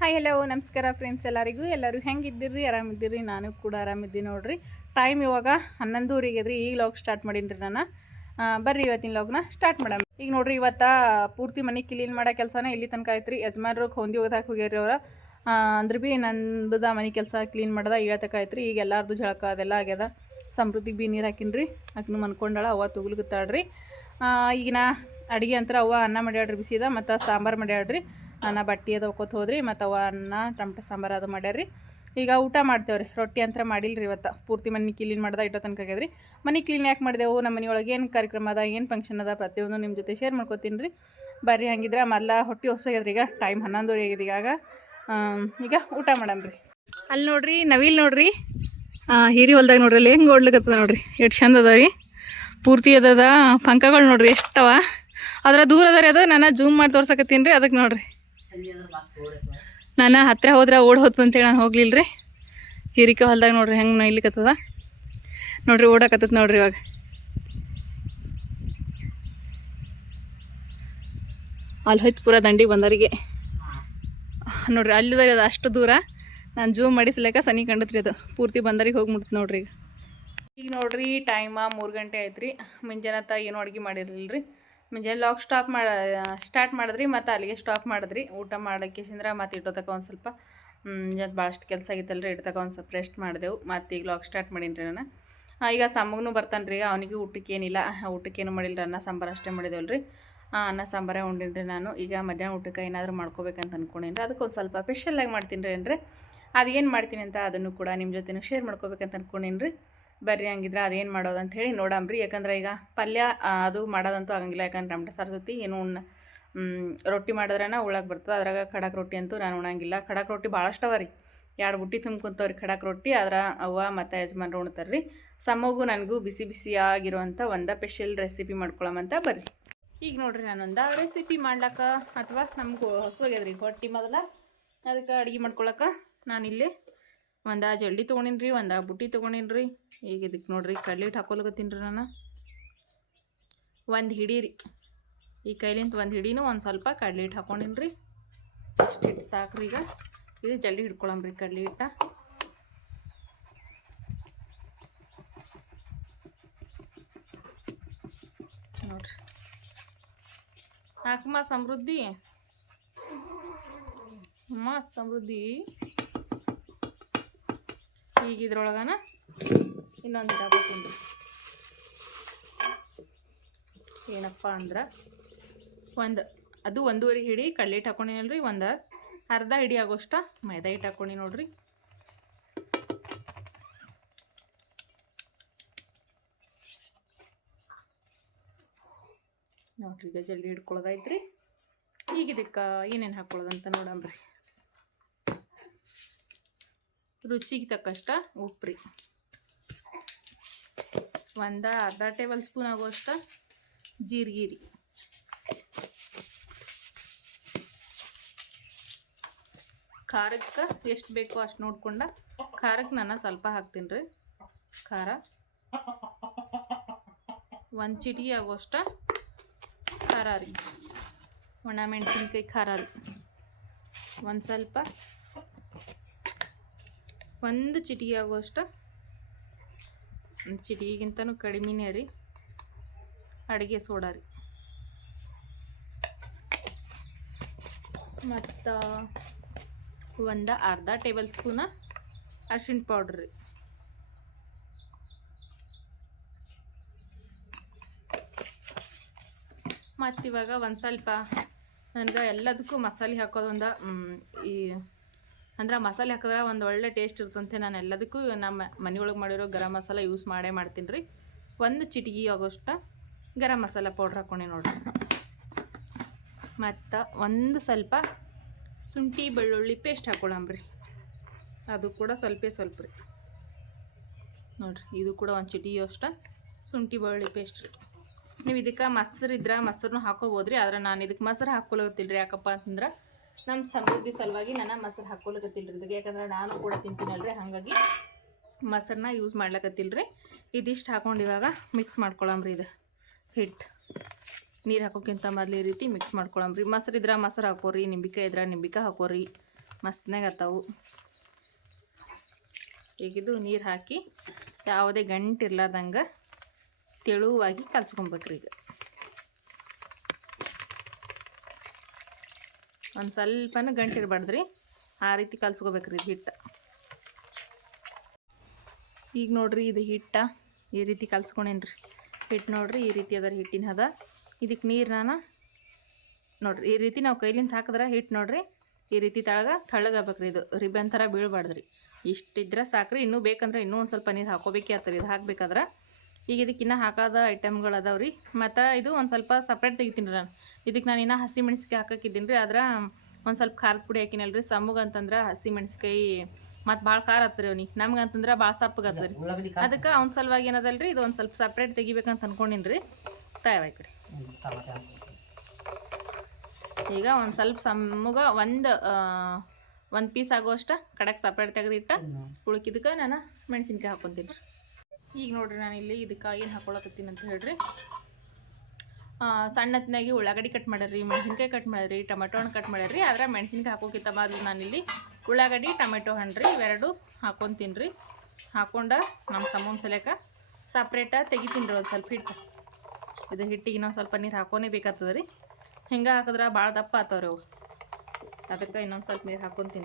Hi hello ನಮಸ್ಕಾರ friends ಎಲ್ಲರಿಗೂ. ಎಲ್ಲರೂ ಹೆಂಗಿದ್ದೀರಿ? ಆರಾಮಿದ್ದೀರಿ? ನಾನು ಕೂಡ ಆರಾಮಿದ್ದೀನಿ ನೋಡ್ರಿ. ಟೈಮ್ ಇವಾಗ ಹನ್ನೊಂದುವರೆಗೆ ರೀ ಈಗ ಲಾಗ್ ಸ್ಟಾರ್ಟ್ ಮಾಡೀನಿ ರೀ ನಾನು ಬರ್ರಿ ಇವತ್ತಿನ ಲಾಗ್ನ ಸ್ಟಾರ್ಟ್ ಮಾಡಮ್ ಈಗ ನೋಡ್ರಿ ಇವತ್ತು ಪೂರ್ತಿ ಮನೆ ಕ್ಲೀನ್ ಮಾಡೋ ಕೆಲಸನ ಇಲ್ಲಿ ತನಕ ಐತ್ರಿ ಯಜಮಾನ್ರು ಹೊಂದಿ ಒಗ್ದಾಕ ಹೋಗ್ಯಾರಿ ಅವ್ರ. ಅಂದ್ರೆ ಭೀ ನಂದು ಮನೆ ಕೆಲಸ ಕ್ಲೀನ್ ಮಾಡ್ದ ಆಯ್ತು ರೀ ಈಗ ಎಲ್ಲಾರ್ದು ಜಳಕ ಅದೆಲ್ಲ ಆಗ್ಯದ. ಸಮೃದ್ಧಿಗೆ ಭೀ ನೀರು ಹಾಕಿನ್ರಿ. ಆಕಿನ ಮನ್ಕೊಂಡಾಳ ಅವ ತುಗ್ಲಿಕತ್ತಾಳ್ರಿ ಈಗಿನ ಅಡುಗೆ ಅಂತರ ಅವ್ವ ಅನ್ನ ಮಾಡ್ಯಾಡ್ರಿ ಬಿಸಿದ ಮತ್ತು ಸಾಂಬಾರು ಮಾಡ್ಯಾಡ್ರಿ ಅನ್ನ, ಬಟ್ಟೆ ಅದು ಒಕ್ಕೋತ ಹೋದ್ರಿ, ಮತ್ತು ಅವ ಅನ್ನ, ಟೊಮಟೊ ಸಾಂಬಾರು ಅದು ಮಾಡ್ಯಾರ್ರಿ. ಈಗ ಊಟ ಮಾಡ್ತೇವ್ರಿ, ರೊಟ್ಟಿ ಅಂತ ಮಾಡಿಲ್ರಿ ಇವತ್ತು. ಪೂರ್ತಿ ಮನೆ ಕ್ಲೀನ್ ಮಾಡ್ದೆ ಇಟ್ಟೋ ತನಕ ಆಗ್ಯದ್ರಿ. ಮನೆ ಕ್ಲೀನ್ ಯಾಕೆ ಮಾಡಿದೆವು? ನಮ್ಮ ಮನೆಯೊಳಗೆ ಏನು ಕಾರ್ಯಕ್ರಮ ಅದ, ಏನು ಫಂಕ್ಷನ್ ಅದ, ಪ್ರತಿಯೊಂದು ನಿಮ್ಮ ಜೊತೆ ಶೇರ್ ಮಾಡ್ಕೋತೀನಿ ರೀ ಬರ್ರಿ ಹಂಗಿದ್ರೆ ಮೊದಲ ಹೊಟ್ಟೆ ಹೊಸಾಗ್ಯದ್ರಿ ಈಗ ಟೈಮ್ ಹನ್ನೊಂದುವರೆ ಆಗಿದೆ ಈಗ. ಈಗ ಊಟ ಮಾಡಮ್ರಿ. ಅಲ್ಲಿ ನೋಡ್ರಿ, ನವಿಲ್ ನೋಡ್ರಿ. ಹೀರಿ ಹೊಲ್ದಾಗ ನೋಡ್ರಿ, ಅಲ್ಲಿ ಹೆಂಗೆ ಓಡ್ಲಿಕತ್ತದ ನೋಡ್ರಿ. ಎಷ್ಟು ಚಂದ ಅದ ರೀ. ಪೂರ್ತಿ ಅದದ ಪಂಕಗಳು ನೋಡ್ರಿ ಎಷ್ಟವ. ಅದರ ದೂರ ಅದ ರೀ ಅದು, ನಾನು ಜೂಮ್ ಮಾಡಿ ತೋರ್ಸಕತ್ತೀನಿ ರೀ ಅದಕ್ಕೆ ನೋಡ್ರಿ. ನಾನು ಹತ್ತಿರ ಹೋದ್ರೆ ಓಡ್ ಹೋತು ಅಂತೇಳಿ ನಾನು ಹೋಗ್ಲಿಲ್ಲ ರೀ ಹಿರಿಕೆ ಹೊಲ್ದಾಗ ನೋಡ್ರಿ ಹೆಂಗೆ ನೈಲಿಕತ್ತದ ನೋಡ್ರಿ ಓಡಾಕತ್ತದ ನೋಡ್ರಿ ಇವಾಗ. ಅಲ್ಲಿ ಹೋಯ್ತು ಪೂರ ದಂಡಿಗೆ ಬಂದವರಿಗೆ. ನೋಡ್ರಿ ಅಲ್ಲಿದಾಗ ಅದು ಅಷ್ಟು ದೂರ. ನಾನು ಜೂಮ್ ಮಾಡಿಸ್ಲೇಕ ಸನಿ ಕಂಡತ್ರಿ ಅದು. ಪೂರ್ತಿ ಬಂದರಿಗೆ ಹೋಗಿ ಮುಟ್ತು ನೋಡ್ರಿ ಈಗ. ಈಗ ನೋಡ್ರಿ ಟೈಮ ಮೂರು ಗಂಟೆ ಆಯ್ತು ರೀ ಮುಂಜಾನೆ ಏನು ಅಡುಗೆ ಮಾಡಿರಲಿಲ್ಲ ರೀ ಮುಂಜಾನೆ ಲಾಗ್ ಸ್ಟಾಪ್ ಮಾಡ ಸ್ಟಾರ್ಟ್ ಮಾಡಿದ್ರಿ, ಮತ್ತು ಅಲ್ಲಿಗೆ ಸ್ಟಾಪ್ ಮಾಡಿದ್ರಿ. ಊಟ ಮಾಡೋಕ್ಕೆ ಸಿಂದ್ರ ಮತ್ತು ಇಟ್ಟೋತಕ ಒಂದು ಸ್ವಲ್ಪ ಮುಂಜಾನೆ ಭಾಳಷ್ಟು ಕೆಲಸ ಆಗಿತ್ತಲ್ಲ ರೀ ತಕ ಒಂದು ಸ್ವಲ್ಪ ರೆಸ್ಟ್ ಮಾಡಿದೆವು. ಮತ್ತು ಈಗ ಲಾಕ್ ಸ್ಟಾರ್ಟ್ ಮಾಡೀನಿ ನಾನು. ಈಗ ಸಮ್ಮಗೂ ಬರ್ತಾನೆ ರೀ ಅವನಿಗೆ ಊಟಕ್ಕೆ ಏನಿಲ್ಲ, ಊಟಕ್ಕೇನು ಮಾಡಿಲ್ಲ ಅನ್ನ, ಸಾಂಬಾರು ಅಷ್ಟೇ ಮಾಡಿದೆವಲ್ಲ ರೀ ಅನ್ನ, ಸಾಂಬಾರೇ ಉಂಡಿನಿ ರೀ ನಾನು. ಈಗ ಮಧ್ಯಾಹ್ನ ಊಟಕ್ಕೆ ಏನಾದರೂ ಮಾಡ್ಕೋಬೇಕಂತ ಅದಕ್ಕೆ ಒಂದು ಸ್ವಲ್ಪ ಸ್ಪೆಷಲಾಗಿ ಮಾಡ್ತೀನಿ ರೀ ಏನ್ರಿ. ಏನು ಮಾಡ್ತೀನಿ ಅಂತ ಅದನ್ನು ಕೂಡ ನಿಮ್ಮ ಜೊತೆನೂ ಶೇರ್ ಮಾಡ್ಕೋಬೇಕಂತ ಅಂದ್ಕೊಂಡೀನಿ ರೀ ಬರ್ರಿ ಹಂಗಿದ್ರೆ ಅದೇನು ಮಾಡೋದು ಅಂತ ಹೇಳಿ ನೋಡಂಬ್ರಿ ಯಾಕಂದ್ರೆ ಈಗ ಪಲ್ಯ ಅದು ಮಾಡೋದಂತೂ ಆಗಂಗಿಲ್ಲ ಯಾಕಂದ್ರೆ ರಮಟ ಸಾರ್ ಜೊತೆ ಏನು ಉಣ್ಣ ರೊಟ್ಟಿ ಮಾಡಿದ್ರೆ ಉಳಕ್ಕೆ ಬರ್ತದೆ. ಅದ್ರಾಗ ಖಡಕ್ ರೊಟ್ಟಿ ಅಂತೂ ನಾನು ಉಣಂಗಿಲ್ಲ. ಖಡಕ್ ರೊಟ್ಟಿ ಭಾಳಷ್ಟು ಅವ ರೀ. ಎರಡು ಬುಟ್ಟಿ ತುಂಬ್ಕೊಂತವ್ರಿ ಖಡಕ್ ರೊಟ್ಟಿ ಅದರ ಅವ್ವ ಮತ್ತು ಯಜಮಾನ್ರು ಉಣ್ತಾರೆ ರೀ ನನಗೂ ಬಿಸಿ ಬಿಸಿಯಾಗಿರುವಂಥ ಒಂದು ಸ್ಪೆಷಲ್ ರೆಸಿಪಿ ಮಾಡ್ಕೊಳಮಂತ ಬರ್ರಿ. ಈಗ ನೋಡ್ರಿ ನಾನೊಂದು ರೆಸಿಪಿ ಮಾಡ್ಲಾಕ ಅಥವಾ ನಮ್ಗೆ ಹೊಸೋಗ್ಯದ್ರಿ. ಹೊಟ್ಟಿ ಮೊದಲ. ಅದಕ್ಕೆ ಅಡುಗೆ ಮಾಡ್ಕೊಳಕ್ಕೆ ನಾನಿಲ್ಲಿ. ಒಂದು ಜಲ್ಡಿ ತೊಗೊಂಡಿನಿ ರೀ ಒಂದು ಬುಟ್ಟಿ ತೊಗೊಂಡಿನಿ ಈಗ ಇದಕ್ಕೆ ನೋಡ್ರಿ ಕಡಲೆ ಹಿಟ್ಟು ಹಾಕೊಲಕತ್ತೀನಿ ರೀ ನಾನು. ಒಂದು ಹಿಡಿ ರೀ ಈ ಕೈಲಿಂತ ಒಂದು ಹಿಡಿನೂ ಒಂದು ಸ್ವಲ್ಪ ಕಡ್ಲಿ ಹಿಟ್ಟು ಹಾಕೊಂಡಿನಿ ರೀ ಇಷ್ಟು ಹಿಟ್ಟು ಸಾಕ್ರಿ ಈಗ. ಇದು ಜಲ್ದಿ ಹಿಡ್ಕೊಳಂಬ್ರಿ ಕಡ್ಲಿ ಹಿಟ್ಟ ನೋಡ್ರಿ. ಹಾಕಮ್ಮ ಸಮೃದ್ಧಿ. ಅಮ್ಮ ಸಮೃದ್ಧಿ. ಈಗ ಇದ್ರೊಳಗನ ಇನ್ನೊಂದು ಹಾಕೋತೀನಿ ಏನಪ್ಪ ಅಂದ್ರೆ ಒಂದು, ಅದು ಒಂದೂವರೆ ಹಿಡಿ ಕಡಲೆ ಹಿಟ್ಟು ಹಾಕೊಂಡಿನಲ್ರಿ, ಒಂದು ಅರ್ಧ ಹಿಡಿ ಆಗೋಷ್ಟ ಮೈದಾ ಹಿಟ್ಟು ಹಾಕ್ಕೊಂಡು ನೋಡ್ರಿ. ನೋಡ್ರಿ ಈಗ ಜಲ್ದಿ ಹಿಡ್ಕೊಳ್ಳೋದೈತ್ರಿ ಈಗ ಇದಕ್ಕೆ ಏನೇನು ಹಾಕ್ಕೊಳ್ಳೋದಂತ ನೋಡಮ್ರಿ. ರುಚಿಗೆ ತಕ್ಕಷ್ಟ ಉಪ್ಪು ರೀ ಒಂದು ಅರ್ಧ ಟೇಬಲ್ ಸ್ಪೂನ್ ಆಗುವಷ್ಟ ಜೀರಿಗೆ ರೀ ಖಾರಕ್ಕೆ ಎಷ್ಟು ಬೇಕೋ ಅಷ್ಟು ನೋಡ್ಕೊಂಡ ಖಾರಕ್ಕೆ ನಾನು ಸ್ವಲ್ಪ ಹಾಕ್ತೀನಿ ರೀ ಖಾರ. ಒಂದು ಚಿಟಿಗೆ ಆಗೋಷ್ಟ ಖಾರ ರೀ. ಒಣ ಮೆಣಸಿನ್ಕಾಯಿ ಖಾರ ರೀ. ಒಂದು ಸ್ವಲ್ಪ ಒಂದು ಚಿಟಿಗೆ ಆಗುವಷ್ಟ? ಚಿಟಿಗಿಂತನೂ ಕಡಿಮೆನೇ ರೀ. ಅಡುಗೆ ಸೋಡಾ ರೀ. ಮತ್ತು ಒಂದು ಅರ್ಧ ಟೇಬಲ್ ಸ್ಪೂನ ಅರ್ಶಿಣ ಪೌಡ್ರ್ ರೀ. ಮತ್ತು ಇವಾಗ ಒಂದು ಸ್ವಲ್ಪ ನನಗೆ ಎಲ್ಲದಕ್ಕೂ ಮಸಾಲೆ ಹಾಕೋದೊಂದು ಈ ಅಂದ್ರೆ ಮಸಾಲೆ ಹಾಕಿದ್ರೆ ಒಂದು ಒಳ್ಳೆ ಟೇಸ್ಟ್ ಇರ್ತಂತೆ ನಾನು ಎಲ್ಲದಕ್ಕೂ ನಮ್ಮ ಮನೆಯೊಳಗೆ ಮಾಡಿರೋ ಗರಂ ಮಸಾಲ ಯೂಸ್ ಮಾಡೇ ಮಾಡ್ತೀನಿ ರೀ. ಒಂದು ಚಿಟಿಗೆ ಆಗೋಷ್ಟ ಗರಂ ಮಸಾಲ ಪೌಡ್ರ್ ಹಾಕೊಂಡೆ ನೋಡ್ರಿ. ಮತ್ತು ಒಂದು ಸ್ವಲ್ಪ ಶುಂಠಿ ಬೆಳ್ಳುಳ್ಳಿ ಪೇಸ್ಟ್ ಹಾಕ್ಕೊಳಮ್ರಿ ಅದು ಕೂಡ ಸ್ವಲ್ಪ ಸ್ವಲ್ಪ ರೀ. ನೋಡ್ರಿ, ಇದು ಕೂಡ ಒಂದು ಚಿಟಿ ಅಷ್ಟ ಶುಂಠಿ ಬೆಳ್ಳುಳ್ಳಿ ಪೇಸ್ಟ್ ರೀ. ನೀವು ಇದಕ್ಕೆ ಮೊಸರು ಇದ್ರೆ ಮೊಸರನ್ನು ಹಾಕೋಬೋದ್ರಿ, ಆದ್ರೆ ನಾನು ಇದಕ್ಕೆ ಮೊಸರು ಹಾಕ್ಕೊಳಗತ್ತಿಲ್ಲ ರೀ ಯಾಕಪ್ಪ ಅಂತಂದ್ರೆ ನಮ್ಮ ಸಮೃದ್ಧಿ ಸಲುವಾಗಿ ನಾನು ಮೊಸರು ಹಾಕ್ಕೊಳಕತ್ತಿಲ್ಲ ರೀ ಇದಕ್ಕೆ ಯಾಕಂದ್ರೆ ನಾನು ಕೂಡ ತಿಂತೀನಲ್ರಿ, ಹಾಗಾಗಿ ಮೊಸರನ್ನ ಯೂಸ್ ಮಾಡ್ಲಕತ್ತಿಲ್ಲ ರೀ ಇದಿಷ್ಟು ಹಾಕೊಂಡು ಇವಾಗ ಮಿಕ್ಸ್ ಮಾಡ್ಕೊಳಮ್ರಿ ಇದು. ಹಿಟ್ಟು ನೀರು ಹಾಕೋಕ್ಕಿಂತ ಮೊದಲು ಈ ರೀತಿ ಮಿಕ್ಸ್ ಮಾಡ್ಕೊಳಮ್ರಿ ಮೊಸರು ಇದ್ರೆ ಮೊಸರು ಹಾಕೋರಿ ನಿಂಬಿಕಾಯಿ ಇದ್ರೆ ನಿಂಬಿಕಾಯಿ ಹಾಕೋರಿ ಮಸ್ತ್ನಾಗ ಆತಾವು ಈಗಿದು ನೀರು ಹಾಕಿ ಯಾವುದೇ ಗಂಟು ಇರ್ಲಾರ್ದಂಗೆ ತೆಳುವಾಗಿ ಕಲ್ಸ್ಕೊಬೇಕ್ರಿ ಈಗ. ಒಂದು ಸ್ವಲ್ಪನೂ ಗಂಟು ಇರಬಾರ್ದ್ರಿ ಆ ರೀತಿ ಕಲ್ಸ್ಕೋಬೇಕ್ರಿ ಇದು ಹಿಟ್ಟು. ಈಗ ನೋಡ್ರಿ ಇದು ಹಿಟ್ಟ. ಈ ರೀತಿ ಕಲ್ಸ್ಕೊಂಡೇನ್ರಿ ಹಿಟ್ಟು ನೋಡ್ರಿ, ಈ ರೀತಿ ಅದರ ಹಿಟ್ಟಿನ ಹದ. ಇದಕ್ಕೆ ನೀರು ನಾನು ನೋಡ್ರಿ, ಈ ರೀತಿ ನಾವು ಕೈಲಿಂದ ಹಾಕಿದ್ರೆ ಹಿಟ್ಟು ನೋಡ್ರಿ. ಈ ರೀತಿ ತಳಗ ತಳ್ಳಗಾಗ್ಬೇಕ್ರಿ ಇದು. ರಿಬನ್ ಥರ ಬೀಳಬಾರ್ದ್ರಿ. ಇಷ್ಟಿದ್ರೆ ಸಾಕ್ರಿ, ಇನ್ನೂ ಬೇಕಂದ್ರೆ ಇನ್ನೂ ಒಂದು ಸ್ವಲ್ಪ ನೀರು ಹಾಕೋಬೇಕೇ ಆತ್ರಿ ಇದು ಹಾಕ್ಬೇಕಾದ್ರೆ ಈಗ ಇದಕ್ಕೆ ಇನ್ನೂ ಹಾಕಾದ ಐಟಮ್ಗಳು ಅದಾವೆ ರೀ ಮತ್ತು ಇದು ಒಂದು ಸ್ವಲ್ಪ ಸಪ್ರೇಟ್ ತೆಗಿತೀನಿ ರೀ ನಾನು. ಇದಕ್ಕೆ ನಾನು ಇನ್ನೂ ಹಸಿ ಮೆಣಸಿಕಾಯಿ ಹಾಕಕ್ಕಿದ್ದೀನಿ ರೀ. ಆದ್ರೆ ಒಂದು ಸ್ವಲ್ಪ ಖಾರದ ಪುಡಿ ಹಾಕಿನಲ್ಲ ರೀ. ಸಮ್ಮಗೆ ಅಂತಂದ್ರೆ ಹಸಿ ಮೆಣಸಿಕಾಯಿ ಮತ್ತು ಭಾಳ ಖಾರ ಹತ್ತರಿ ಅವ್ನಿಗೆ. ನಮ್ಗೆ ಅಂತಂದ್ರೆ ಭಾಳ ಸಪ್ಪಗೆ ರೀ. ಅದಕ್ಕೆ ಅವ್ನ ಸಲುವಾಗಿ ಏನದಲ್ಲ ರೀ ಇದು ಒಂದು ಸ್ವಲ್ಪ ಸಪ್ರೇಟ್ ತೆಗಿಬೇಕಂತ ಅಂದ್ಕೊಂಡಿನಿ ರೀ. ತಾಯವ ಈ ಕಡೆ ಈಗ ಒಂದು ಸ್ವಲ್ಪ ಸಮ್ಮಗ ಒಂದು ಒಂದು ಪೀಸ್ ಆಗುವಷ್ಟು ಕಡೆಗೆ ಸಪ್ರೇಟ್ ತೆಗೆದಿಟ್ಟ ಉಳ್ಕಿದಕ್ಕೆ ನಾನು ಮೆಣಸಿನ್ಕಾಯಿ ಹಾಕ್ಕೊಂತೀನಿ ರೀ. ಈಗ ನೋಡ್ರಿ ನಾನು ಇಲ್ಲಿ ಇದಕ್ಕೆ ಏನು ಹಾಕೊಳಕತ್ತೀನಿ ಅಂತ ಹೇಳ್ರಿ. ಆ, ಸಣ್ಣ ಹೊತ್ನಾಗಿ ಉಳ್ಳಾಗಡ್ಡಿ ಕಟ್ ಮಾಡ್ಯಾರಿ ಮೆಣಸಿನ್ಕಾಯಿ ಕಟ್ ಮಾಡ್ಯಾರಿ ಟೊಮೆಟೊ ಹಣ್ಣು ಕಟ್ ಮಾಡ್ಯಾರಿ ಆದ್ರೆ ಮೆಣಸಿನ್ಕಾಯಿ ಹಾಕೋಕ್ಕಿಂತ ಮೊದಲು ನಾನಿಲ್ಲಿ ಉಳ್ಳಾಗಡ್ಡಿ ಟೊಮೆಟೊ ಹಣ್ಣು ರೀ ಇವೆರಡು ಹಾಕೊಂಡು ರೀ ಹಾಕೊಂಡ ನಮ್ಮ ಸಮೂನ್ ಸಲಕ ಸಪ್ರೇಟಾಗಿ ತೆಗಿತೀನಿ ರೀ ಒಂದು ಸ್ವಲ್ಪ ಹಿಟ್ಟು. ಇದು ಹಿಟ್ಟಿಗೆ ನಾವು ಸ್ವಲ್ಪ ನೀರು ಹಾಕೋನೇ ಬೇಕಾಗ್ತದೆ ರೀ ಹಿಂಗೆ ಹಾಕಿದ್ರೆ ಭಾಳ ದಪ್ಪ ಆತಾವ್ರಿ ಅವು. ಅದಕ್ಕೆ ಇನ್ನೊಂದು ಸ್ವಲ್ಪ ನೀರು ಹಾಕೊಂಡು ರೀ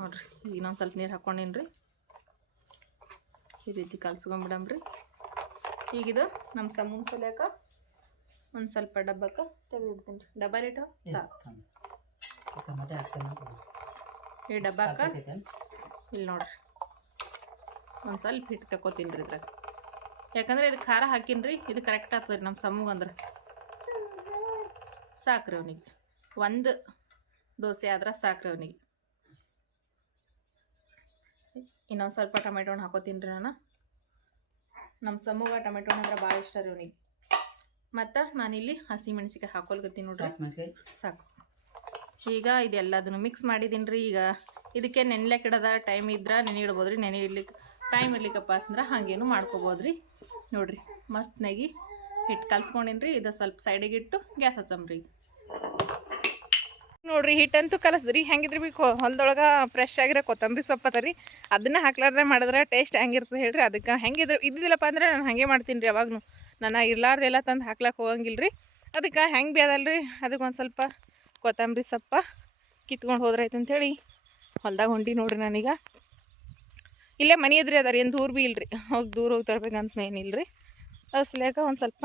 ನೋಡ್ರಿ, ಈಗ ಸ್ವಲ್ಪ ನೀರು ಹಾಕ್ಕೊಂಡೇನಿ ರೀ ಈ ರೀತಿ ಕಲ್ಸ್ಕೊಂಬಿಡಮ್ರಿ. ಈಗಿದು ನಮ್ಮ ಸಮೂನ್ ಸಲಿಯಾಕ ಒಂದು ಸ್ವಲ್ಪ ಡಬ್ಬಕ್ಕೆ ತೆಗೆದಿಡ್ತೀನಿ ರೀ ಡಬ್ಬ ರೇಟು ಈ ಡಬ್ಬಕ್ಕ ಇಲ್ಲಿ ನೋಡ್ರಿ, ಒಂದು ಸ್ವಲ್ಪ ಹಿಟ್ಟು ತಗೋತೀನಿ ರೀ ಇದ್ರಾಗ. ಯಾಕಂದ್ರೆ ಇದು ಖಾರ ಹಾಕೀನಿ ರೀ ಇದು ಕರೆಕ್ಟ್ ಆಗ್ತದೆ ರೀ ನಮ್ಮ ಅಂದ್ರೆ. ಸಾಕ್ರಿ ಅವನಿಗೆ. ಒಂದು ದೋಸೆ ಆದ್ರೆ ಸಾಕ್ರಿ ಅವನಿಗೆ. ಇನ್ನೊಂದು ಸ್ವಲ್ಪ ಟೊಮೆಟೊ ಹಣ್ಣು ಹಾಕೋತೀನಿ ರೀ ನಾನು. ನಮ್ಮ ಸಮೂಗ ಟೊಮೆಟೊ ಹಣ್ಣು ಅಂದ್ರೆ ಭಾಳ ಇಷ್ಟ ರೀ ಅವನಿಗೆ. ಮತ್ತು ನಾನಿಲ್ಲಿ ಹಸಿ ಮೆಣಸಿಕಾಯಿ ಹಾಕೊಲ್ಕತ್ತೀನಿ ನೋಡ್ರಿ. ಸಾಕು ಈಗ ಇದೆಲ್ಲದನ್ನು ಮಿಕ್ಸ್ ಮಾಡಿದ್ದೀನಿ ರೀ ಈಗ. ಇದಕ್ಕೆ ನೆನ್ಲಕ್ಕೆ ಇಡೋದ ಟೈಮ್ ಇದ್ರೆ ನೆನೆ ಇಡ್ಬೋದು ರೀ. ನೆನೆ ಇಡ್ಲಿಕ್ಕೆ ಟೈಮ್ ಇರ್ಲಿಕ್ಕಪ್ಪ ಅಂತಂದ್ರೆ ಹಾಗೇನು ಮಾಡ್ಕೋಬೋದು ರೀ. ನೋಡಿರಿ ಮಸ್ತ್ನಾಗಿ ಹಿಟ್ಟು ಕಲ್ಸ್ಕೊಂಡಿನಿ ರೀ. ಇದು ಸ್ವಲ್ಪ ಸೈಡಿಗೆ ಇಟ್ಟು ಗ್ಯಾಸ್ ಹಚ್ಚಮ್ರಿ ನೋಡ್ರಿ ಹಿಟ್ಟಂತೂ ಕಲಸ್ದ್ರಿ. ಹೆಂಗಿದ್ರಿ ಬಿ ಕೊ ಹೊಲದೊಳಗೆ ಫ್ರೆಶ್ ಆಗಿರೋ ಕೊತ್ತಂಬರಿ ಸೊಪ್ಪು ಅದ ರೀ ಅದನ್ನ ಹಾಕ್ಲಾರ್ದೆ ಮಾಡಿದ್ರೆ ಟೇಸ್ಟ್ ಹೆಂಗಿರ್ತದೆ ಹೇಳ್ರಿ. ಅದಕ್ಕೆ ಹೆಂಗಿದ್ರು ಇದ್ದಿದ್ದಿಲ್ಲಪ್ಪ ಅಂದ್ರೆ ನಾನು ಹಂಗೆ ಮಾಡ್ತೀನಿ ರೀ ಯಾವಾಗೂ ನಾನು ಇರ್ಲಾರ್ದೆಲ್ಲ ತಂದು ಹಾಕ್ಲಕ್ಕೆ ಹೋಗಂಗಿಲ್ಲ ರೀ ಅದಕ್ಕೆ ಹೆಂಗೆ ಬಿ ಅದಲ್ರಿ? ಅದಕ್ಕೆ ಒಂದು ಸ್ವಲ್ಪ ಕೊತ್ತಂಬರಿ ಸೊಪ್ಪ ಕಿತ್ಕೊಂಡು ಹೋದ್ರೈತೆ ಅಂಥೇಳಿ ಹೊಲ್ದಾಗ ಹೊಂಡಿ ನೋಡ್ರಿ ನಾನೀಗ. ಇಲ್ಲೇ ಮನೆ ಎದ್ರಿ ಅದಾರ ಏನು ದೂರ ಭೀ ಇಲ್ರಿ. ಹೋಗಿ ದೂರ ಹೋಗಿ ತರ್ಬೇಕಂತ ಏನಿಲ್ಲ ರೀ ಅಸ್ಲ್ಯಾಕ ಒಂದು ಸ್ವಲ್ಪ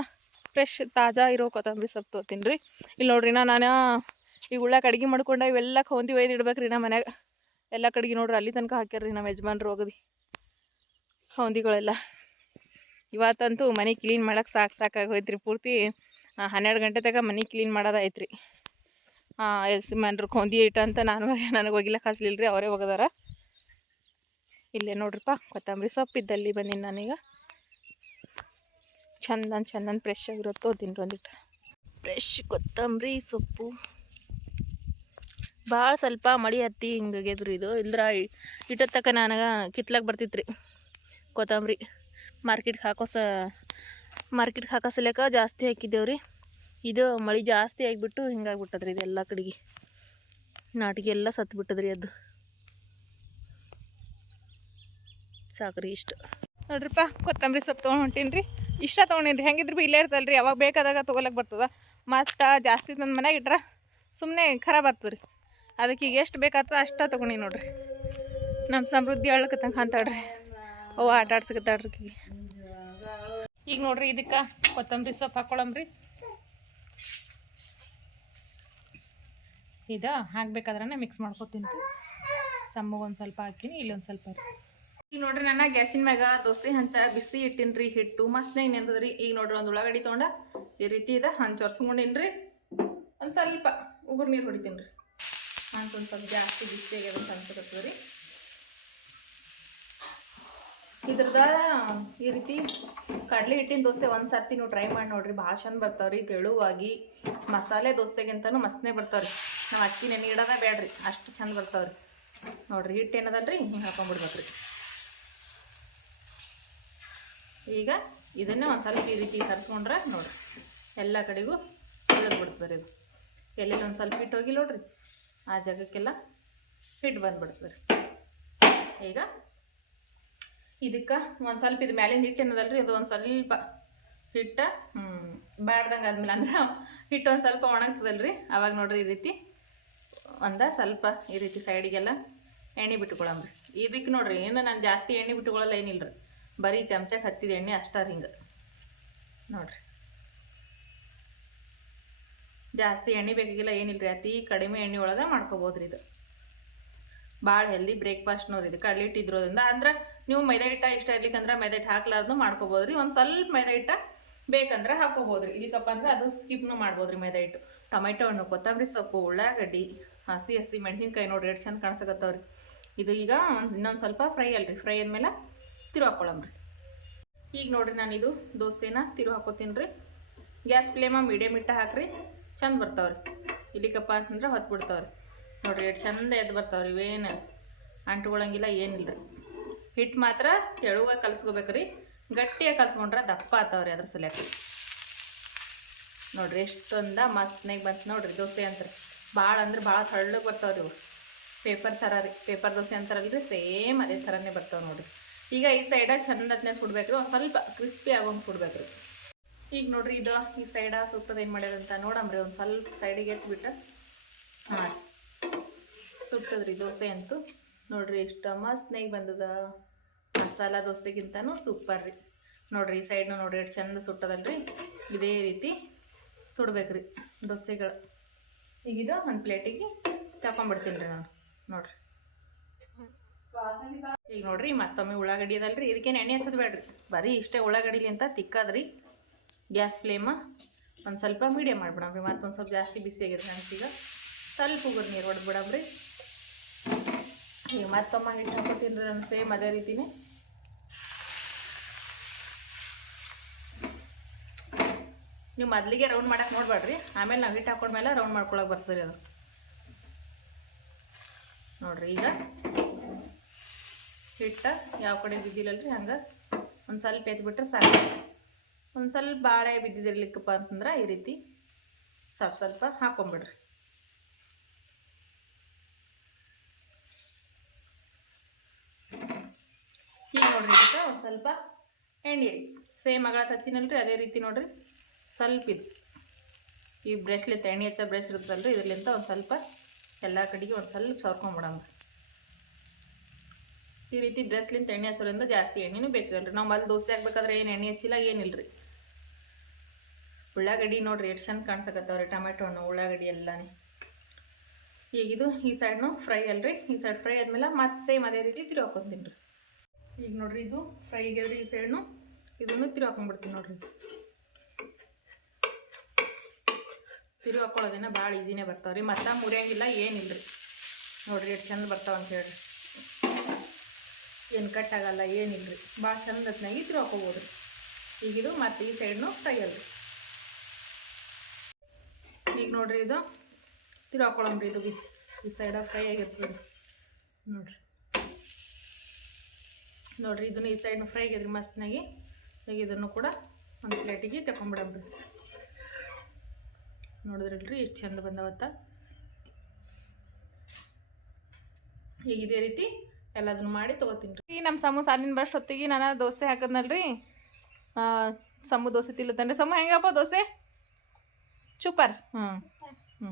ಫ್ರೆಶ್ ತಾಜಾ ಇರೋ ಕೊತ್ತಂಬರಿ ಸೊಪ್ಪು ತೋತೀನಿ ರೀ ಇಲ್ಲಿ ನೋಡ್ರಿ ನಾನು ಈಗ ಉಳ್ಳಾಕ ಅಡ್ಗೆ ಮಾಡ್ಕೊಂಡ ಇವೆಲ್ಲ ಹೊಂದಿ ಒಯ್ದು ಇಡ್ಬೇಕ್ರಿ ನಮ್ಮ ಮನ್ಯಾಗ. ಎಲ್ಲ ಕಡೆಗೆ ನೋಡ್ರಿ ಅಲ್ಲಿ ತನಕ ಹಾಕ್ಯಾರ್ರಿ ನಮ್ಮ ಯಜಮಾನ್ರು ಹೋಗದಿ. ಹೊಂದಿಗಳೆಲ್ಲ ಇವತ್ತಂತೂ ಮನೆ ಕ್ಲೀನ್ ಮಾಡೋಕೆ ಸಾಕು ಸಾಕಾಗಿ ಹೋಯ್ತು ರೀ ಪೂರ್ತಿ ಹನ್ನೆರಡು ಗಂಟೆ ತಗ ಮನೆ ಕ್ಲೀನ್ ಮಾಡೋದಾಯ್ತು ರೀ ಯಜಮಾನ್ರು ಹೊಂದಿ ಇಟ್ಟ ಅಂತ ನಾನು ನನಗೆ ಹೋಗಿಲ್ಲ ಹಚ್ಲಿಲ್ಲ ರೀ ಅವರೇ ಒಗದಾರ ಇಲ್ಲೇ ನೋಡ್ರಿಪ್ಪ ಕೊತ್ತಂಬರಿ ಸೊಪ್ಪು ಇದ್ದಲ್ಲಿ ಬಂದೀನಿ ನಾನೀಗ. ಚಂದನ್ ಚಂದನ್ ಫ್ರೆಶ್ ಆಗಿರುತ್ತೋ ತಿನ್ರಿ ಒಂದಿಟ್ಟು ಫ್ರೆಶ್ ಕೊತ್ತಂಬರಿ ಸೊಪ್ಪು. ಭಾಳ ಸ್ವಲ್ಪ ಮಳಿ ಹತ್ತಿ ಹಿಂಗಾಗ್ಯದ್ರಿ ಇದು. ಇಲ್ದ್ರ ಇಟ್ಟತ್ತಕ ನನಗೆ ಕಿತ್ಲಾಗ ಬರ್ತಿತ್ತು ರೀ ಕೊತ್ತಂಬರಿ ಮಾರ್ಕೆಟ್ಗೆ ಹಾಕೋ ಸ ಮಾರ್ಕೆಟ್ಗೆ ಹಾಕೋ ಸಲಕ ಜಾಸ್ತಿ ಹಾಕಿದ್ದೇವ್ರಿ. ಇದು ಮಳೆ ಜಾಸ್ತಿ ಆಗಿಬಿಟ್ಟು ಹಿಂಗಾಗ್ಬಿಟ್ಟದ್ರಿ ಇದು ಎಲ್ಲ ಕಡೆಗೆ. ನಾಟಿಗೆ ಎಲ್ಲ ಸತ್ತು ಬಿಟ್ಟದ್ರಿ ಅದು. ಸಾಕ್ರಿ ಇಷ್ಟು. ನೋಡ್ರಿಪ್ಪ ಕೊತ್ತಂಬರಿ ಸೊಪ್ಪು ತೊಗೊಂಡು ಹೊಂಟೀನಿ ರೀ ಇಷ್ಟ ತೊಗೊಂಡೀನಿ ಹೆಂಗಿದ್ರು ಬಿ ಇಲ್ಲೇ ಇರ್ತಲ್ಲ ರೀ ಯಾವಾಗ ಬೇಕಾದಾಗ ತೊಗೊಳಕ್ಕೆ ಬರ್ತದ. ಮತ್ತು ಜಾಸ್ತಿ ತಂದು ಮನೆಗೆ ಇಟ್ರೆ ಸುಮ್ಮನೆ ಖರಾಬ್ ಆಗ್ತದ್ರಿ. ರೀ ಅದಕ್ಕೆ ಈಗ ಎಷ್ಟು ಬೇಕಾಗ್ತದ ಅಷ್ಟ ತೊಗೊಂಡಿ ನೋಡ್ರಿ. ನಮ್ಮ ಸಮೃದ್ಧಿ ಅಳ್ಕತ್ತಂಗೆ ಅಂತಾಡ್ರಿ ಅವು ಆಟ ಆಡ್ಸಕತ್ತಾಡ್ರಿ ಈಗ ಈಗ ನೋಡ್ರಿ ಇದಕ್ಕೆ ಕೊತ್ತಂಬರಿ ಸೊಪ್ಪು ಹಾಕ್ಕೊಳಂಬ್ರಿ ಇದು ಹಾಕ್ಬೇಕಾದ್ರೆ ಮಿಕ್ಸ್ ಮಾಡ್ಕೊತೀನಿ ರೀ. ಸಮ್ಮಗೆ ಒಂದು ಸ್ವಲ್ಪ ಹಾಕಿನಿ ಇಲ್ಲೊಂದು ಸ್ವಲ್ಪ ಈಗ ನೋಡ್ರಿ ನನ್ನ ಗ್ಯಾಸಿನ ಮ್ಯಾಗ ದೋಸೆ, ಹಂಚ, ಬಿಸಿ ಇಟ್ಟಿನಿ ರೀ, ಹಿಟ್ಟು ಮಸ್ತ್ನಾಗ ನೆಂದದ್ರಿ ಈಗ ನೋಡ್ರಿ ಒಂದು ಉಳ್ಳಾಗಡ್ಡಿ ತೊಗೊಂಡ. ಈ ರೀತಿ ಇದೆ, ಹಂಚ್ ಒರ್ಸ್ಕೊಂಡಿನಿ ರೀ ಒಂದು ಸ್ವಲ್ಪ ಉಗುರು ನೀರು ಹೊಡಿತೀನಿ ರೀ. ಅಂತ ಒಂದು ಸ್ವಲ್ಪ ಜಾಸ್ತಿ ಬಿಸಿ ಆಗ್ಯದ ಅಂತ ಅನ್ಸಕತ್ತದ ರೀ ಇದ್ರದ ಈ ರೀತಿ ಕಡಲೆ ಹಿಟ್ಟಿನ ದೋಸೆ ಒಂದು ಸರ್ತಿ ನೀವು ಟ್ರೈ ಮಾಡಿ ನೋಡ್ರಿ, ಭಾಳ ಚಂದ ಬರ್ತಾವ್ರಿ ತೆಳುವಾಗಿ. ಮಸಾಲೆ ದೋಸೆಗಿಂತನೂ ಮಸ್ತನೇ ಬರ್ತಾವ್ರಿ. ನಾವು ಅಕ್ಕಿ ನೆನೆ ಇಡೋದ ಬೇಡ್ರಿ ಅಷ್ಟು ಚಂದ ಬರ್ತಾವ್ರಿ. ನೋಡ್ರಿ ಹಿಟ್ಟು ಏನದಲ್ರಿ ಹಿಂಗೆ ಹಾಕೊಂಡ್ಬಿಡ್ಬೇಕ್ರಿ ಈಗ ಇದನ್ನೇ ಒಂದು ಸ್ವಲ್ಪ ಈ ರೀತಿ ಸರಿಸ್ಕೊಂಡ್ರೆ ನೋಡ್ರಿ, ಎಲ್ಲ ಕಡೆಗೂ ಬಿಡ್ತದೆ ಇದು. ಎಲ್ಲೆಲ್ಲಿ ಒಂದು ಸ್ವಲ್ಪ ಹಿಟ್ಟು ಹೋಗಿ ನೋಡ್ರಿ. ಆ ಜಾಗಕ್ಕೆಲ್ಲ ಹಿಟ್ಟು ಬಂದ್ಬಿಡ್ತದೆ ರೀ ಈಗ ಇದಕ್ಕೆ ಒಂದು ಸ್ವಲ್ಪ ಇದು ಮ್ಯಾಲಿಂದ ಹಿಟ್ಟು ಏನದಲ್ಲ ರೀ ಅದು ಒಂದು ಸ್ವಲ್ಪ ಹಿಟ್ಟು ಬ್ಯಾಡ್ದಂಗೆ ಆದ್ಮೇಲೆ ಅಂದ್ರೆ ಹಿಟ್ಟು ಒಂದು ಸ್ವಲ್ಪ ಒಣಗ್ತದಲ್ರಿ? ಅವಾಗ ನೋಡ್ರಿ ಈ ರೀತಿ ಒಂದು ಸ್ವಲ್ಪ ಈ ರೀತಿ ಸೈಡಿಗೆಲ್ಲ ಎಣ್ಣೆ ಬಿಟ್ಕೊಳಮ್ರಿ ಇದಕ್ಕೆ ನೋಡ್ರಿ ಏನು ನಾನು ಜಾಸ್ತಿ ಎಣ್ಣೆ ಬಿಟ್ಕೊಳ್ಳಲ್ಲ ಏನಿಲ್ಲ ರೀ ಬರೀ ಚಮಚಕ್ಕೆ ಹತ್ತಿದ ಎಣ್ಣೆ ಅಷ್ಟಾರ ಹಿಂಗೆ. ನೋಡ್ರಿ. ಜಾಸ್ತಿ ಎಣ್ಣೆ ಬೇಕಾಗಿಲ್ಲ ಏನಿಲ್ಲ ರೀ ಅತಿ ಕಡಿಮೆ ಎಣ್ಣೆ ಒಳಗೆ ಮಾಡ್ಕೋಬೋದ್ರಿ ಇದು. ಭಾಳ ಹೆಲ್ದಿ ಬ್ರೇಕ್ಫಾಸ್ಟ್ನವ್ರು ಇದು. ಕಡಲೆ ಹಿಟ್ಟು ಇದ್ರೋದ್ರಿಂದ. ಅಂದ್ರೆ ನೀವು ಮೈದಾ ಹಿಟ್ಟ ಇಷ್ಟ ಇರ್ಲಿಕ್ಕಂದ್ರೆ ಮೈದಾ ಹಿಟ್ಟು ಹಾಕ್ಲಾರ್ದು ಮಾಡ್ಕೋಬೋದ್ರಿ. ಒಂದು ಸ್ವಲ್ಪ ಮೈದಾ ಹಿಟ್ಟ ಬೇಕಂದ್ರೆ ಹಾಕೋಬೋದ್ರಿ. ಇಲ್ಲಿಕಪ್ಪ ಅಂದ್ರೆ ಅದು ಸ್ಕಿಪ್ನು ಮಾಡ್ಬೋದ್ರಿ ಮೈದಾ ಹಿಟ್ಟು. ಟೊಮೆಟೊ ಹಣ್ಣು, ಕೊತ್ತಂಬರಿ ಸೊಪ್ಪು, ಉಳ್ಳಾಗಡ್ಡಿ, ಹಸಿ ಹಸಿ ಮೆಣಸಿನ್ಕಾಯಿ ನೋಡ್ರಿ ಎಷ್ಟು ಚಂದ ಕಾಣಿಸಕತ್ತವ್ರಿ. ಇದು ಈಗ ಒಂದು ಇನ್ನೊಂದು ಸ್ವಲ್ಪ ಫ್ರೈ ಅಲ್ರಿ. ಫ್ರೈ ಆದ್ಮೇಲೆ ತಿರು ಹಾಕ್ಕೊಳಮ್ರಿ ಈಗ ನೋಡಿರಿ ನಾನು ಇದು ದೋಸೆನ ತಿರು ಹಾಕೋತೀನಿ ರೀ ಗ್ಯಾಸ್ ಫ್ಲೇಮ ಮೀಡಿಯಮ್ ಇಟ್ಟ ಹಾಕ್ರಿ. ಚಂದ ಬರ್ತಾವ್ರಿ. ಇಲ್ಲಿಕಪ್ಪ ಅಂತಂದ್ರೆ ಹೊತ್ತು ಬಿಡ್ತಾವ್ರಿ. ನೋಡಿರಿ ಎಷ್ಟು ಚಂದ ಎದ್ದು ಬರ್ತಾವ್ರಿ ಇವೇನು ಅಂಟ್ಕೊಳಂಗಿಲ್ಲ ಏನಿಲ್ಲ ರೀ ಹಿಟ್ಟು ಮಾತ್ರ ತೆಳುವಾಗಿ ರೀ ಗಟ್ಟಿಯಾಗಿ ಕಲ್ಸ್ಕೊಂಡ್ರೆ ದಪ್ಪ ಆತಾವ್ರಿ ಅದ್ರ ಸಲಕ ನೋಡಿರಿ ಎಷ್ಟೊಂದ ಮಸ್ತ್ನಾಗ ಬಂತು ನೋಡಿರಿ ದೋಸೆ ಅಂತ ಭಾಳ ಅಂದ್ರೆ ಭಾಳ ತಳ್ಳಗೆ ಬರ್ತಾವ್ರಿ ಇವು ಪೇಪರ್ ಥರ ರೀ ಪೇಪರ್ ದೋಸೆ ಅಂತಾರಲ್ರಿ ಸೇಮ್ ಅದೇ ಥರನೇ ಬರ್ತಾವೆ ನೋಡ್ರಿ. ಈಗ ಈ ಸೈಡ ಚಂದತ್ನೇ ಸುಡ್ಬೇಕ್ರಿ, ಒಂದು ಸ್ವಲ್ಪ ಕ್ರಿಸ್ಪಿ ಆಗೋಂಗೆ ಸುಡ್ಬೇಕ್ರಿ. ಈಗ ನೋಡ್ರಿ ಇದು ಈ ಸೈಡ ಸುಟ್ಟದ ಏನು ಮಾಡ್ಯಾರಂತ ನೋಡಮ್ರಿ, ಒಂದು ಸ್ವಲ್ಪ ಸೈಡಿಗೆ ಎತ್ಬಿಟ್ಟು ಹಾಂ. ಸುಟ್ಟದ್ರಿ ದೋಸೆ ಅಂತು. ನೋಡ್ರಿ ಎಷ್ಟು ಮಸ್ತ್ನಾಗ ಬಂದದ. ಮಸಾಲ ದೋಸೆಗಿಂತನೂ ಸೂಪರ್ ರೀ. ನೋಡ್ರಿ ಈ ಸೈಡ್ನು ನೋಡ್ರಿ ಎಷ್ಟು ಚಂದ ಸುಟ್ಟದಲ್ರಿ ಇದೇ ರೀತಿ ಸುಡ್ಬೇಕ್ರಿ ದೋಸೆಗಳು. ಈಗ ಇದು ಒಂದು ಪ್ಲೇಟಿಗೆ ತಕೊಂಬಿಡ್ತೀನಿ ರೀ ನಾನು. ನೋಡ್ರಿ. ಈಗ ನೋಡ್ರಿ ಮತ್ತೊಮ್ಮೆ ಉಳ್ಳಾಗಡ್ಡಿ ಅದಲ್ರಿ. ಇದಕ್ಕೇನು ಎಣ್ಣೆ ಹಚ್ಚೋದು ಬೇಡ್ರಿ. ಬರೀ ಇಷ್ಟೇ ಉಳ್ಳಾಗಡ್ಡಿಲಿ ಅಂತ ತಿಕ್ಕದ್ರಿ. ಗ್ಯಾಸ್ ಫ್ಲೇಮ ಒಂದು ಸ್ವಲ್ಪ ಮೀಡಿಯಮ್ ಮಾಡ್ಬಿಡಮ್ರಿ ಒಂದು ಸ್ವಲ್ಪ ಜಾಸ್ತಿ ಬಿಸಿ ಆಗಿರಿ ಈಗ ಸ್ವಲ್ಪ ಉಗುರು ನೀರು ಹೊಡೆದ್ಬಿಡಮ್ರಿ ಈಗ ಮತ್ತೊಮ್ಮೆ ಹಿಟ್ಟು ಹಾಕೋತೀನಿ ನಾನು ಸೇಮ್ ಅದೇ ರೀತಿನೇ. ನೀವು ಮೊದಲಿಗೆ ರೌಂಡ್ ಮಾಡಕ್ಕೆ ನೋಡ್ಬೇಡ್ರಿ, ಆಮೇಲೆ ನಾವು ಹಿಟ್ಟು ಹಾಕೊಂಡ್ಮೇಲೆ ರೌಂಡ್ ಮಾಡ್ಕೊಳಕ್ಕೆ ಬರ್ತದೆ ಅದು. ನೋಡ್ರಿ ಈಗ. ಹಿಟ್ಟ ಯಾವ ಕಡೆ ಬಿದ್ದಿಲ್ಲಲ್ರಿ ಹಂಗೆ. ಒಂದು ಸ್ವಲ್ಪ ಎತ್ಬಿಟ್ರೆ ಸಾಕು. ಒಂದು ಸ್ವಲ್ಪ ಬಾಳೆ ಬಿದ್ದಿದಿರ್ಲಿಕ್ಕಪ್ಪ ಅಂತಂದ್ರೆ ಈ ರೀತಿ ಸ್ವಲ್ಪ ಸ್ವಲ್ಪ ಹಾಕೊಂಬಿಡ್ರಿ. ಈಗ ನೋಡ್ರಿ ಇದಕ್ಕೆ ಒಂದು ಸ್ವಲ್ಪ ಎಣ್ಣೆ ರೀ. ಸೇಮ್ ಅಗಳ ಹಚ್ಚಿನಲ್ರಿ ಅದೇ ರೀತಿ ನೋಡ್ರಿ. ಸ್ವಲ್ಪ ಇದು. ಈ ಬ್ರಷ್ಲಿಂತ ಎಣ್ಣೆ ಹಚ್ಚ ಬ್ರಷ್ ಇರುತ್ತಲ್ರಿ ಇದ್ರಲಿಂತ ಒಂದು ಸ್ವಲ್ಪ ಎಲ್ಲ ಕಡೆಗೆ ಒಂದು ಸ್ವಲ್ಪ ಸವರ್ಕೊಂಬಿಡಮ್ರಿ ಈ ರೀತಿ ಬ್ರಷ್ಲಿಂತ ಎಣ್ಣೆ ಹಚ್ಚೋದ್ರಿಂದ ಜಾಸ್ತಿ ಎಣ್ಣೆನೂ ಬೇಕಲ್ರಿ. ನಾವು ಮೊದಲು ದೋಸೆ ಹಾಕ್ಬೇಕಾದ್ರೆ ಏನು ಎಣ್ಣೆ ಹಚ್ಚಿಲ್ಲ ಏನಿಲ್ಲ ರೀ ಉಳ್ಳಾಗಡ್ಡಿ ನೋಡ್ರಿ ಎಷ್ಟು ಚಂದ ಕಾಣ್ಸಕತ್ತವ್ರಿ ಟೊಮೆಟೊ ಹಣ್ಣು, ಉಳ್ಳಾಗಡ್ಡಿ ಎಲ್ಲಾನೇ. ಈಗ ಇದು ಈ ಸೈಡ್ನು ಫ್ರೈ ಅಲ್ರಿ. ಈ ಸೈಡ್ ಫ್ರೈ ಆದ್ಮೇಲೆ ಮತ್ತೆ ಸೇಮ್ ಅದೇ ರೀತಿ ತಿರು ಹಾಕೊಂತೀನಿ ರೀ. ಈಗ ನೋಡ್ರಿ ಇದು ಫ್ರೈ ಆಗ್ಯದ್ರಿ ಈ ಸೈಡ್ನು ಇದನ್ನು ತಿರು ಹಾಕೊಂಡ್ಬಿಡ್ತೀನಿ ನೋಡ್ರಿ. ತಿರು ಹಾಕೊಳ್ಳೋದೇನ ಭಾಳ ಈಸಿನೇ ಬರ್ತಾವ್ರಿ. ಮತ್ತೆ ಮುರಿಯಂಗಿಲ್ಲ ಏನಿಲ್ಲ ರೀ ನೋಡ್ರಿ ಎಷ್ಟು ಚಂದ ಬರ್ತಾವ ಅಂತ ಹೇಳ್ರಿ. ಏನು ಕಟ್ಟಾಗಲ್ಲ ಏನಿಲ್ಲ ರೀ ಭಾಳ ಚಂದ ಹೊತ್ನಾಗಿ ತಿರು ಹಾಕೋಬೋದು ಈಗ ಇದು ಮತ್ತೆ ಈ ಸೈಡ್ನು ಫ್ರೈ ಅಲ್ರಿ. ಈಗ ನೋಡ್ರಿ ಇದು ತಿರು ಹಾಕೊಳಮ್ರಿ ಇದು ಬಿ ಈ ಸೈಡಾಗ ಫ್ರೈ ಆಗಿರ್ತದೆ ನೋಡ್ರಿ. ನೋಡ್ರಿ. ಇದನ್ನು ಈ ಸೈಡ್ ಫ್ರೈ ಆಗಿದ್ರಿ ಮಸ್ತ್ನಾಗಿ ಈಗ ಇದನ್ನು ಕೂಡ ಒಂದು ಪ್ಲೇಟಿಗೆ ತಗೊಂಬಿಡಬ್ರಿ ನೋಡಿದ್ರಲ್ರಿ ಎಷ್ಟು ಚಂದ ಬಂದವತ್ತ. ಈಗ ಇದೇ ರೀತಿ ಎಲ್ಲದನ್ನು ಮಾಡಿ ತೊಗೋತೀನಿ ರೀ. ನಮ್ಮ ಸಮು ಸಾಲಿನ ಬರೋಷ್ಟು ಹೊತ್ತಿಗೆ ನಾನು ದೋಸೆ ಹಾಕದ್ನಲ್ರಿ. ಸಮು ದೋಸೆ ತಿಲ್ಲತ್ತನ್ರಿ ಸಮು ಹೆಂಗಪ್ಪ ದೋಸೆ? ಸೂಪರ್ ಹ್ಞೂ ಹ್ಞೂ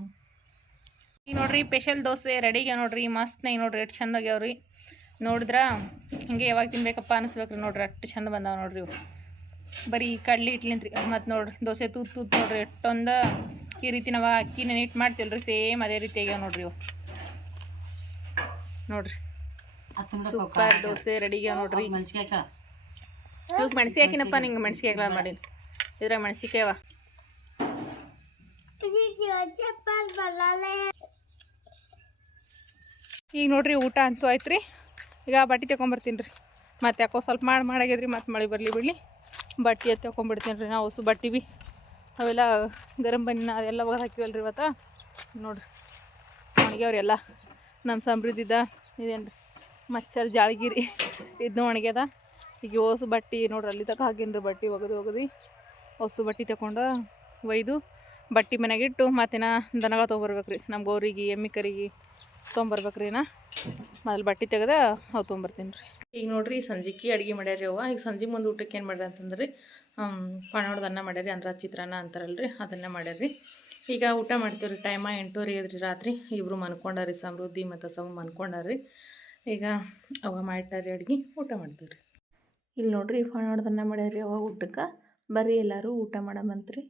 ಈಗ ನೋಡ್ರಿ ಸ್ಪೆಷಲ್ ದೋಸೆ ರೆಡಿಗೆ ನೋಡ್ರಿ ಮಸ್ತ್ನಾಗ ನೋಡ್ರಿ ಎಷ್ಟು ಚಂದ ಆಗ್ಯಾವ್ರಿ. ನೋಡಿದ್ರ ಹಿಂಗೆ ಯಾವಾಗ ತಿನ್ಬೇಕಪ್ಪ ಅನಿಸ್ಬೇಕ್ರಿ ನೋಡ್ರಿ ಅಷ್ಟು ಚಂದ ಬಂದಾವ ನೋಡ್ರಿ ಇವು. ಬರೀ ಕಡ್ಲಿ ಇಟ್ಲಿಂತ್ರಿ ಮತ್ತು ನೋಡ್ರಿ ದೋಸೆ ತೂತ್ ತೂತ್ ನೋಡ್ರಿ ಎಷ್ಟೊಂದು ಈ ರೀತಿ ನಾವು ಅಕ್ಕಿ ನೆನಿಟ್ ಮಾಡ್ತೀವಲ್ರಿ ಸೇಮ್ ಅದೇ ರೀತಿ ಆಗ್ಯಾವ ನೋಡ್ರಿ ಇವು. ನೋಡ್ರಿ. ಸೂಪರ್ ದೋಸೆ ರೆಡಿಗೆ ನೋಡ್ರಿ. ಇವಾಗ ಮೆಣಸಿಗೆ ಹಾಕಿನಪ್ಪ ನಿಂಗೆ ಮೆಣಸಿಗೆ ಹಾಕಲ್ಲ ಮಾಡೀನಿ? ಇದ್ರಾಗ ಮೆಣಸಿಕಾಯವ ಈಗ ನೋಡ್ರಿ ಊಟ ಅಂತೂ ಆಯ್ತು ಈಗ ಬಟ್ಟೆ ತಗೊಂಬರ್ತೀನಿ ರೀ. ಮತ್ತೆ ಯಾಕೋ ಸ್ವಲ್ಪ ಮಾಡಿ ಮಾಡಾಗ್ಯದ್ರಿ ಮತ್ತೆ ಮಳೆ ಬರಲಿ ಬಿಡ್ಲಿ. ಬಟ್ಟೆ ತಗೊಂಬಿಡ್ತೀನಿ ರೀ. ನಾವು ಹೊಸ ಬಟ್ಟೆ ಬಿ. ಅವೆಲ್ಲ ಗರಂ ಬನ್ನಿನ ಅದೆಲ್ಲ ಒಗದು ರೀ ಇವತ್ತು. ನೋಡ್ರಿ. ಒಣಗ್ಯಾವ್ರಿ ಎಲ್ಲ ನಮ್ಮ ಸಮೃದ್ಧಿದ ಇದೇನು ರೀ ಮಚ್ಚರ್ ಜಾಳಗಿರಿ ಇದನ್ನ ಒಣಗ್ಯದ ಈಗ ಹೊಸ ಬಟ್ಟೆ ನೋಡ್ರಿ, ಅಲ್ಲಿ ತಕ ಹಾಕಿನ್ರಿ ಬಟ್ಟೆ ಒಗದು ಒಗದಿ. ಹೊಸ ಬಟ್ಟೆ ತಗೊಂಡು ಒಯ್ದು ಬಟ್ಟೆ ಮನೆಗಿಟ್ಟು ಮತ್ತಿನ ದನಗಳು ರೀ ನಮ್ಮ ಗೌರಿಗೆ ಎಮ್ಮಿ ಕರಿಗೆ ತೊಗೊಂಬರ್ಬೇಕು ರೀ ನಾ. ಮೊದಲು ಬಟ್ಟೆ ತೆಗೆದ ಅವು ತೊಗೊಂಬರ್ತೀನಿ ರೀ. ಈಗ ನೋಡ್ರಿ ಸಂಜಿಕೆ ಅಡುಗೆ ಮಾಡ್ಯಾರಿ ಅವ ಈಗ ಸಂಜೆ ಮುಂದೆ ಊಟಕ್ಕೆ ಏನು ಮಾಡ್ಯಾರ ಅಂತಂದ್ರೆ ರೀ ಪಾಣೋಡ್ದು ಅನ್ನ ಮಾಡ್ಯಾರಿ ಅಂದ್ರೆ ಚಿತ್ರಾನ್ನ ಅಂತಾರಲ್ಲ ರೀ ಅದನ್ನು ಮಾಡ್ಯಾರಿ. ಈಗ ಊಟ ಮಾಡ್ತೀವಿ ರೀ ಟೈಮ ಎಂಟೂವರೆ ಐದ್ರಿ ರಾತ್ರಿ. ಇಬ್ಬರು ಮನ್ಕೊಂಡಾರಿ, ಸಮೃದ್ಧಿ ಮತ್ತು ಸಮ ಮನ್ಕೊಂಡಾರಿ. ಈಗ ಅವ ಮಾಡ್ತಾರೆ ಅಡುಗೆ, ಊಟ ಮಾಡ್ತೀವಿ ರೀ ಇಲ್ಲಿ ನೋಡ್ರಿ ಫಾಣೋಡ್ದು ಅನ್ನ ಮಾಡ್ಯಾರಿ ಅವ ಊಟಕ್ಕೆ. ಬರ್ರಿ ಎಲ್ಲರೂ ಊಟ ಮಾಡಮಂತ್ರಿ.